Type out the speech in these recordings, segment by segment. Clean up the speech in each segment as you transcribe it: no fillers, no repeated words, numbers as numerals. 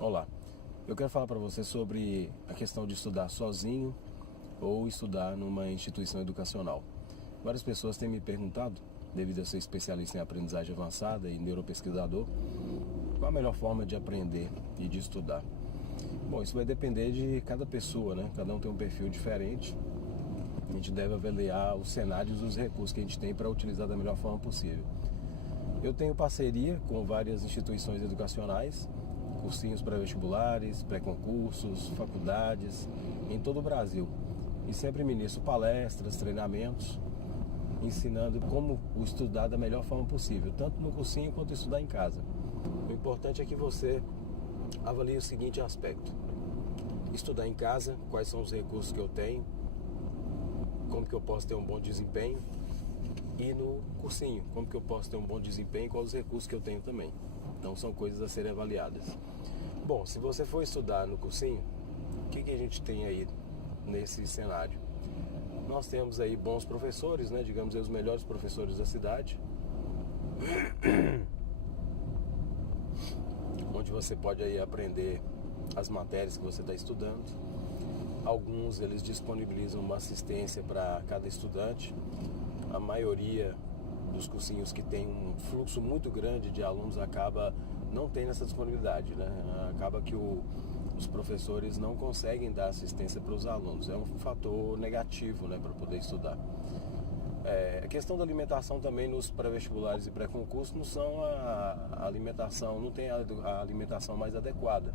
Olá, eu quero falar para você sobre a questão de estudar sozinho ou estudar numa instituição educacional. Várias pessoas têm me perguntado, devido a ser especialista em aprendizagem avançada e neuropesquisador, qual a melhor forma de aprender e de estudar. Bom, isso vai depender de cada pessoa, né? Cada um tem um perfil diferente. A gente deve avaliar os cenários e os recursos que a gente tem para utilizar da melhor forma possível. Eu tenho parceria com várias instituições educacionais, cursinhos pré-vestibulares, pré-concursos, faculdades, em todo o Brasil. E sempre ministro palestras, treinamentos, ensinando como estudar da melhor forma possível, tanto no cursinho quanto estudar em casa. O importante é que você avalie o seguinte aspecto: estudar em casa, quais são os recursos que eu tenho, como que eu posso ter um bom desempenho, e no cursinho, como que eu posso ter um bom desempenho e quais os recursos que eu tenho também. Então são coisas a serem avaliadas. Bom, se você for estudar no cursinho, o que a gente tem aí nesse cenário? Nós temos aí bons professores, né? Digamos aí, os melhores professores da cidade, onde você pode aí aprender as matérias que você está estudando. Alguns eles disponibilizam uma assistência para cada estudante. A maioria dos cursinhos que tem um fluxo muito grande de alunos acaba não tendo essa disponibilidade, né? Acaba que os professores não conseguem dar assistência para os alunos. É um fator negativo, né, para poder estudar. A questão da alimentação também nos pré-vestibulares e pré-concursos não são a alimentação, não tem a alimentação mais adequada,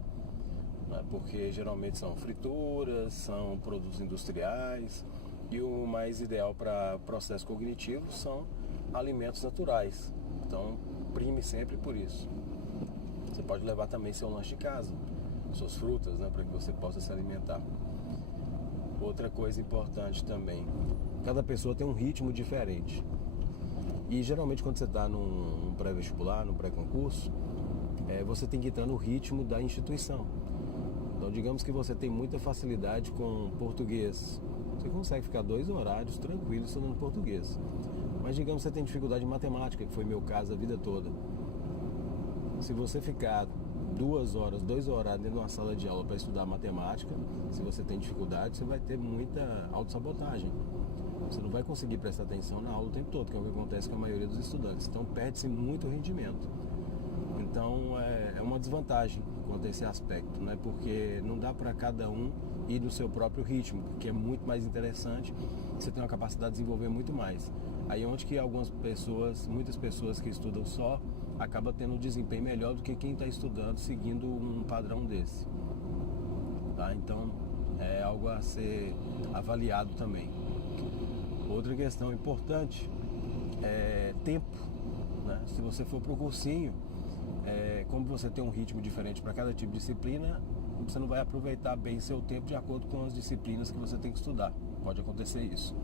né? Porque geralmente são frituras, são produtos industriais, e o mais ideal para processo cognitivo são alimentos naturais. Então prime sempre por isso. Você pode levar também seu lanche de casa, suas frutas, né, para que você possa se alimentar. Outra coisa importante também: cada pessoa tem um ritmo diferente. E geralmente quando você está num pré-vestibular, num pré-concurso, você tem que entrar no ritmo da instituição. Então digamos que você tem muita facilidade com português, você consegue ficar 2 horários tranquilos estudando português. Mas digamos que você tem dificuldade em matemática, que foi meu caso a vida toda. Se você ficar 2 horas, 2 horários dentro de uma sala de aula para estudar matemática, se você tem dificuldade, você vai ter muita autossabotagem. Você não vai conseguir prestar atenção na aula o tempo todo, que é o que acontece com a maioria dos estudantes. Então perde-se muito rendimento. Então é uma desvantagem quanto a esse aspecto, né? Porque não dá para cada um ir no seu próprio ritmo, que é muito mais interessante, você tem uma capacidade de desenvolver muito mais. Aí onde que muitas pessoas que estudam só, acaba tendo um desempenho melhor do que quem está estudando seguindo um padrão desse. Tá? Então é algo a ser avaliado também. Outra questão importante é tempo, né? Se você for para o cursinho, como você tem um ritmo diferente para cada tipo de disciplina, você não vai aproveitar bem seu tempo de acordo com as disciplinas que você tem que estudar. Pode acontecer isso.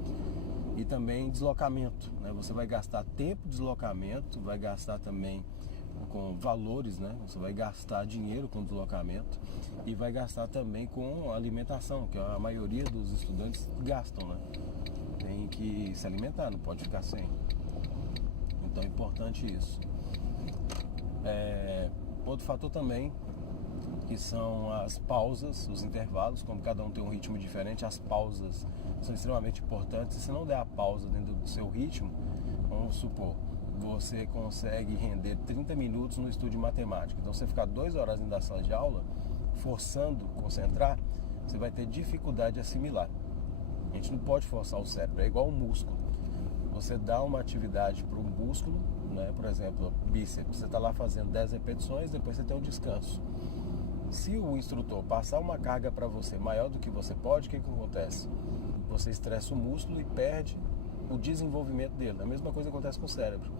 E também deslocamento, né? Você vai gastar tempo de deslocamento, vai gastar também com valores, né? Você vai gastar dinheiro com deslocamento e vai gastar também com alimentação, que a maioria dos estudantes gastam, né? Tem que se alimentar, não pode ficar sem. Então é importante isso. Outro fator também, que são as pausas, os intervalos. Como cada um tem um ritmo diferente, as pausas são extremamente importantes. E se não der a pausa dentro do seu ritmo, vamos supor, você consegue render 30 minutos no estudo de matemática. Então você ficar 2 horas dentro da sala de aula, forçando concentrar, você vai ter dificuldade de assimilar. A gente não pode forçar o cérebro, é igual um músculo. Você dá uma atividade para o músculo, né? Por exemplo, bíceps, você está lá fazendo 10 repetições, depois você tem um descanso. Se o instrutor passar uma carga para você maior do que você pode, o que acontece? Você estressa o músculo e perde o desenvolvimento dele. A mesma coisa acontece com o cérebro.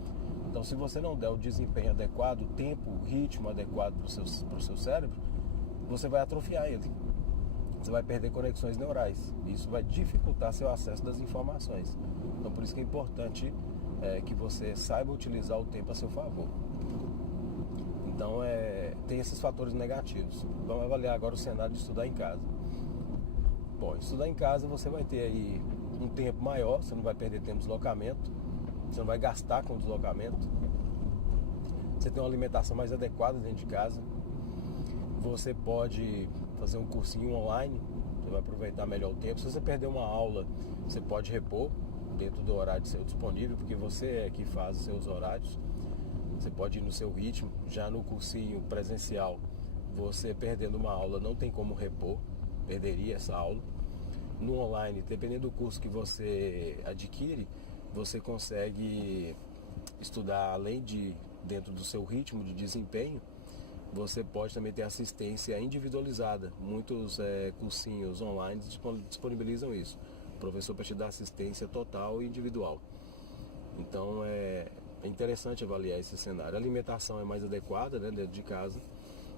Então, se você não der o desempenho adequado, o tempo, o ritmo adequado para o seu cérebro, você vai atrofiar ele. Você vai perder conexões neurais. Isso vai dificultar seu acesso das informações. Então, por isso que é importante que você saiba utilizar o tempo a seu favor. Então tem esses fatores negativos. Vamos avaliar agora o cenário de estudar em casa. Bom, estudar em casa você vai ter aí um tempo maior, você não vai perder tempo de deslocamento, você não vai gastar com deslocamento, você tem uma alimentação mais adequada dentro de casa, você pode fazer um cursinho online, você vai aproveitar melhor o tempo. Se você perder uma aula, você pode repor dentro do horário seu disponível, porque você é que faz os seus horários. Você pode ir no seu ritmo. Já no cursinho presencial, você perdendo uma aula não tem como repor, perderia essa aula. No online, dependendo do curso que você adquire, você consegue estudar além de dentro do seu ritmo de desempenho. Você pode também ter assistência individualizada. Muitos cursinhos online disponibilizam isso. O professor para te dar assistência total e individual. Então é interessante avaliar esse cenário. A alimentação é mais adequada, né, dentro de casa.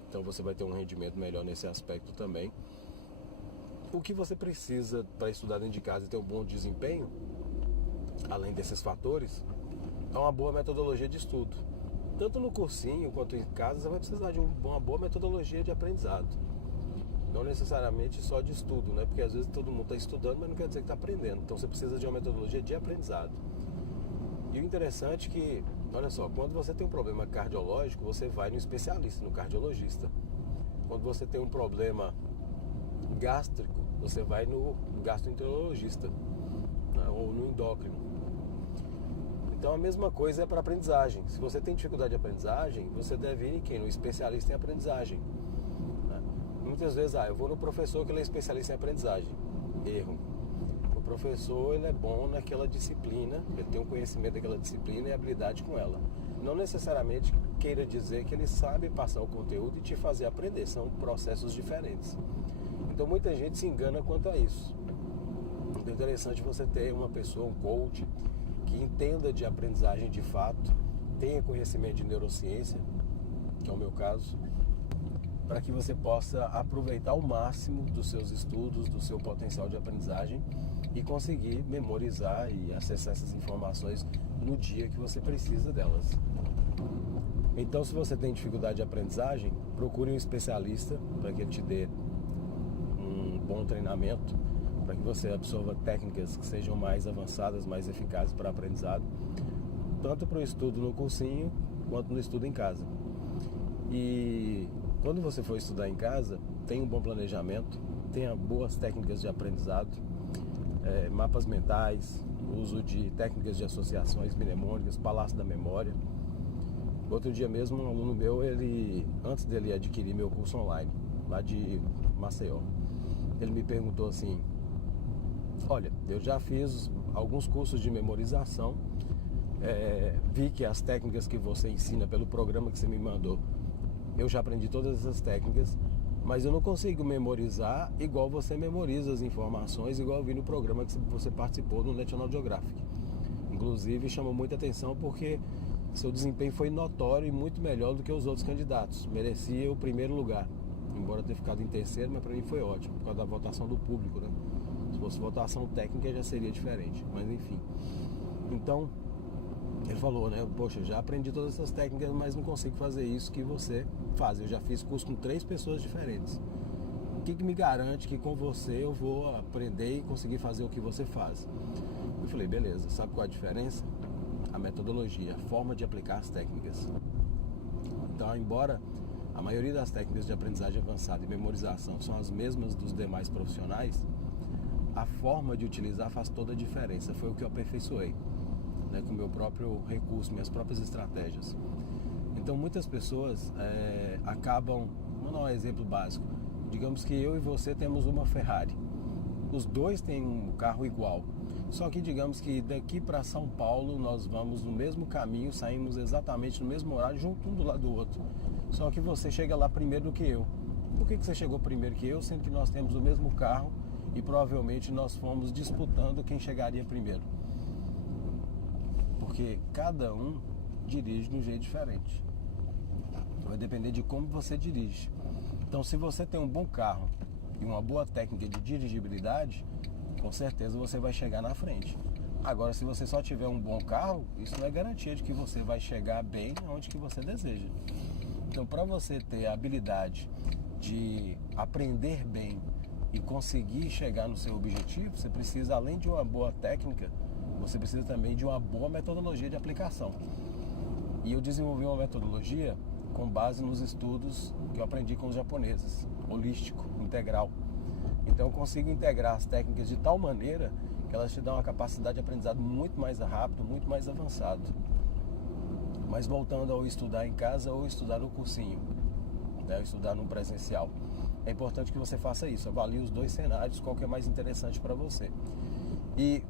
Então você vai ter um rendimento melhor nesse aspecto também. O que você precisa para estudar dentro de casa e ter um bom desempenho, além desses fatores, é uma boa metodologia de estudo. Tanto no cursinho quanto em casa, você vai precisar de uma boa metodologia de aprendizado. Não necessariamente só de estudo, né? Porque às vezes todo mundo está estudando, mas não quer dizer que está aprendendo. Então você precisa de uma metodologia de aprendizado. E o interessante é que, olha só, quando você tem um problema cardiológico, você vai no especialista, no cardiologista. Quando você tem um problema gástrico, você vai no gastroenterologista, né? Ou no endócrino. Então a mesma coisa é para aprendizagem. Se você tem dificuldade de aprendizagem, você deve ir em quem? No especialista em aprendizagem. Né? Muitas vezes, eu vou no professor que ele é especialista em aprendizagem. Erro. O professor, ele é bom naquela disciplina, ele tem um conhecimento daquela disciplina e habilidade com ela. Não necessariamente queira dizer que ele sabe passar o conteúdo e te fazer aprender. São processos diferentes. Então muita gente se engana quanto a isso. Então é interessante você ter uma pessoa, um coach, que entenda de aprendizagem de fato, tenha conhecimento de neurociência, que é o meu caso, para que você possa aproveitar ao máximo dos seus estudos, do seu potencial de aprendizagem e conseguir memorizar e acessar essas informações no dia que você precisa delas. Então, se você tem dificuldade de aprendizagem, procure um especialista para que ele te dê um bom treinamento, para que você absorva técnicas que sejam mais avançadas, mais eficazes para aprendizado, tanto para o estudo no cursinho, quanto no estudo em casa. E quando você for estudar em casa, tenha um bom planejamento, tenha boas técnicas de aprendizado, mapas mentais, uso de técnicas de associações mnemônicas, palácio da memória. Outro dia mesmo, um aluno meu, antes dele adquirir meu curso online, lá de Maceió, ele me perguntou assim: olha, eu já fiz alguns cursos de memorização, vi que as técnicas que você ensina pelo programa que você me mandou, eu já aprendi todas essas técnicas, mas eu não consigo memorizar igual você memoriza as informações, igual eu vi no programa que você participou no National Geographic. Inclusive chamou muita atenção porque seu desempenho foi notório e muito melhor do que os outros candidatos, merecia o primeiro lugar, embora ter ficado em terceiro, mas para mim foi ótimo, por causa da votação do público, né? Se fosse votação técnica já seria diferente, mas enfim. Então, ele falou, né? Poxa, já aprendi todas essas técnicas, mas não consigo fazer isso que você faz. Eu já fiz curso com 3 pessoas diferentes. O que me garante que com você eu vou aprender e conseguir fazer o que você faz? Eu falei, beleza, sabe qual a diferença? A metodologia, a forma de aplicar as técnicas. Então, embora a maioria das técnicas de aprendizagem avançada e memorização são as mesmas dos demais profissionais, a forma de utilizar faz toda a diferença. Foi o que eu aperfeiçoei, né, com o meu próprio recurso, minhas próprias estratégias. Então muitas pessoas acabam, vou dar um exemplo básico, digamos que eu e você temos uma Ferrari, os dois têm um carro igual, só que digamos que daqui para São Paulo nós vamos no mesmo caminho, saímos exatamente no mesmo horário, junto um do lado do outro, só que você chega lá primeiro do que eu. Por que você chegou primeiro que eu, sendo que nós temos o mesmo carro e provavelmente nós fomos disputando quem chegaria primeiro? Porque cada um dirige de um jeito diferente. Vai depender de como você dirige. Então, se você tem um bom carro e uma boa técnica de dirigibilidade, com certeza você vai chegar na frente. Agora, se você só tiver um bom carro, isso não é garantia de que você vai chegar bem onde que você deseja. Então, para você ter a habilidade de aprender bem e conseguir chegar no seu objetivo, você precisa, além de uma boa técnica, você precisa também de uma boa metodologia de aplicação. E eu desenvolvi uma metodologia com base nos estudos que eu aprendi com os japoneses, holístico, integral. Então eu consigo integrar as técnicas de tal maneira que elas te dão uma capacidade de aprendizado muito mais rápido, muito mais avançado. Mas voltando ao estudar em casa ou estudar no cursinho, né, estudar no presencial, é importante que você faça isso, avalie os dois cenários, qual que é mais interessante para você. E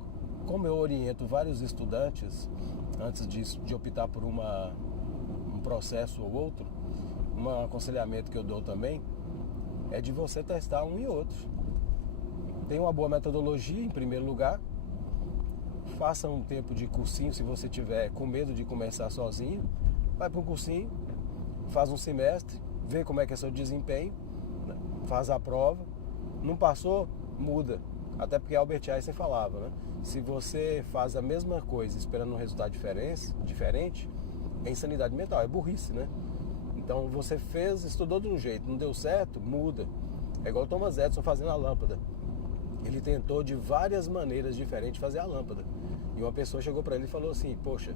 como eu oriento vários estudantes, antes de optar por um processo ou outro, um aconselhamento que eu dou também é de você testar um e outro. Tem uma boa metodologia em primeiro lugar, faça um tempo de cursinho. Se você tiver com medo de começar sozinho, vai para um cursinho, faz um semestre, vê como é que é seu desempenho, né? Faz a prova, não passou, muda. Até porque Albert Einstein falava, né? Se você faz a mesma coisa esperando um resultado diferente, é insanidade mental, é burrice, né? Então você estudou de um jeito, não deu certo, muda. É igual o Thomas Edison fazendo a lâmpada. Ele tentou de várias maneiras diferentes fazer a lâmpada. E uma pessoa chegou para ele e falou assim: poxa,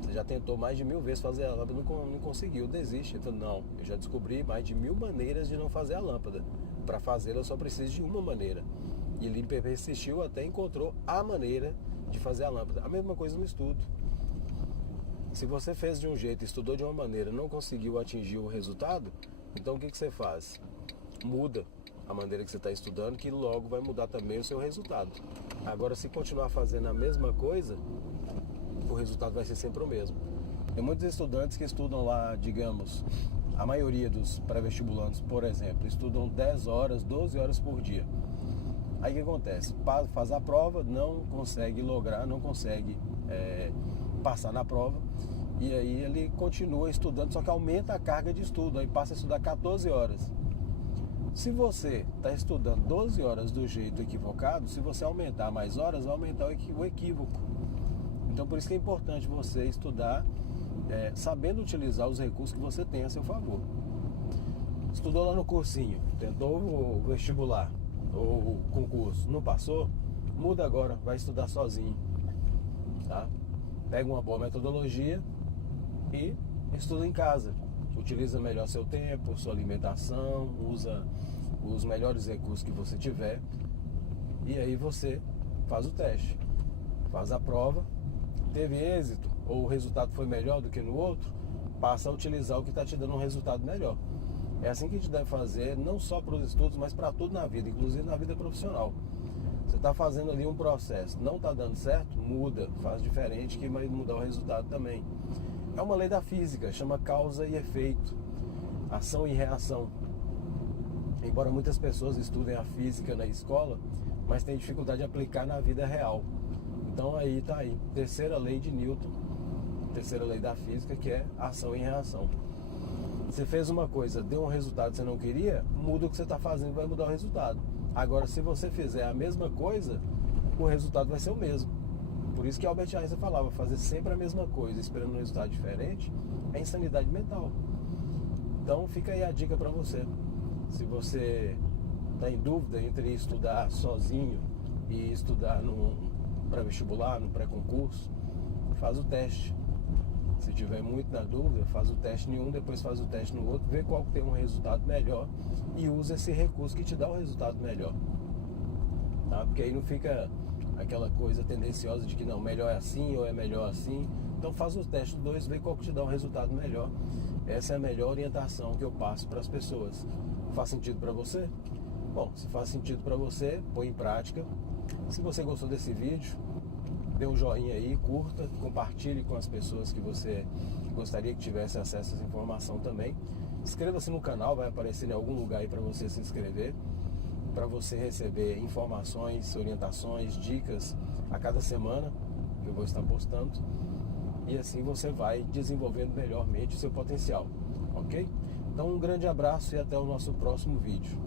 você já tentou mais de 1000 vezes fazer a lâmpada, não conseguiu, desiste. Ele falou: não, eu já descobri mais de 1000 maneiras de não fazer a lâmpada. Para fazê-la eu só preciso de uma maneira. E ele persistiu até encontrou a maneira de fazer a lâmpada. A mesma coisa no estudo. Se você fez de um jeito, estudou de uma maneira, não conseguiu atingir o resultado, então o que você faz? Muda a maneira que você está estudando, que logo vai mudar também o seu resultado. Agora, se continuar fazendo a mesma coisa, o resultado vai ser sempre o mesmo. Tem muitos estudantes que estudam lá, digamos, a maioria dos pré-vestibulantes, por exemplo, estudam 10 horas, 12 horas por dia. Aí o que acontece? Faz a prova, não consegue lograr, não consegue passar na prova, e aí ele continua estudando, só que aumenta a carga de estudo, aí passa a estudar 14 horas. Se você está estudando 12 horas do jeito equivocado, se você aumentar mais horas, vai aumentar o equívoco. Então por isso que é importante você estudar sabendo utilizar os recursos que você tem a seu favor. Estudou lá no cursinho, tentou o vestibular ou o concurso, não passou, muda agora, vai estudar sozinho, tá? Pega uma boa metodologia e estuda em casa. Utiliza melhor seu tempo, sua alimentação, usa os melhores recursos que você tiver, e aí você faz o teste, faz a prova, teve êxito ou o resultado foi melhor do que no outro, passa a utilizar o que está te dando um resultado melhor. É assim que a gente deve fazer, não só para os estudos, mas para tudo na vida, inclusive na vida profissional. Você está fazendo ali um processo, não está dando certo, muda, faz diferente que vai mudar o resultado também. É uma lei da física, chama causa e efeito, ação e reação. Embora muitas pessoas estudem a física na escola, mas têm dificuldade de aplicar na vida real. Então aí está aí, terceira lei de Newton, terceira lei da física, que é ação e reação. Você fez uma coisa, deu um resultado que você não queria, muda o que você está fazendo, vai mudar o resultado. Agora, se você fizer a mesma coisa, o resultado vai ser o mesmo. Por isso que Albert Einstein falava, fazer sempre a mesma coisa, esperando um resultado diferente, é insanidade mental. Então fica aí a dica para você. Se você está em dúvida entre estudar sozinho e estudar no pré-vestibular, no pré-concurso, faz o teste. Se tiver muito na dúvida, faz o teste em um, depois faz o teste no outro, vê qual que tem um resultado melhor e usa esse recurso que te dá o resultado melhor. Tá? Porque aí não fica aquela coisa tendenciosa de que não, melhor é assim ou é melhor assim. Então faz o teste dos dois, vê qual que te dá um resultado melhor. Essa é a melhor orientação que eu passo para as pessoas. Faz sentido para você? Bom, se faz sentido para você, põe em prática. Se você gostou desse vídeo, dê um joinha aí, curta, compartilhe com as pessoas que você gostaria que tivesse acesso a essa informação também. Inscreva-se no canal, vai aparecer em algum lugar aí para você se inscrever, para você receber informações, orientações, dicas a cada semana que eu vou estar postando, e assim você vai desenvolvendo melhormente o seu potencial, ok? Então um grande abraço e até o nosso próximo vídeo.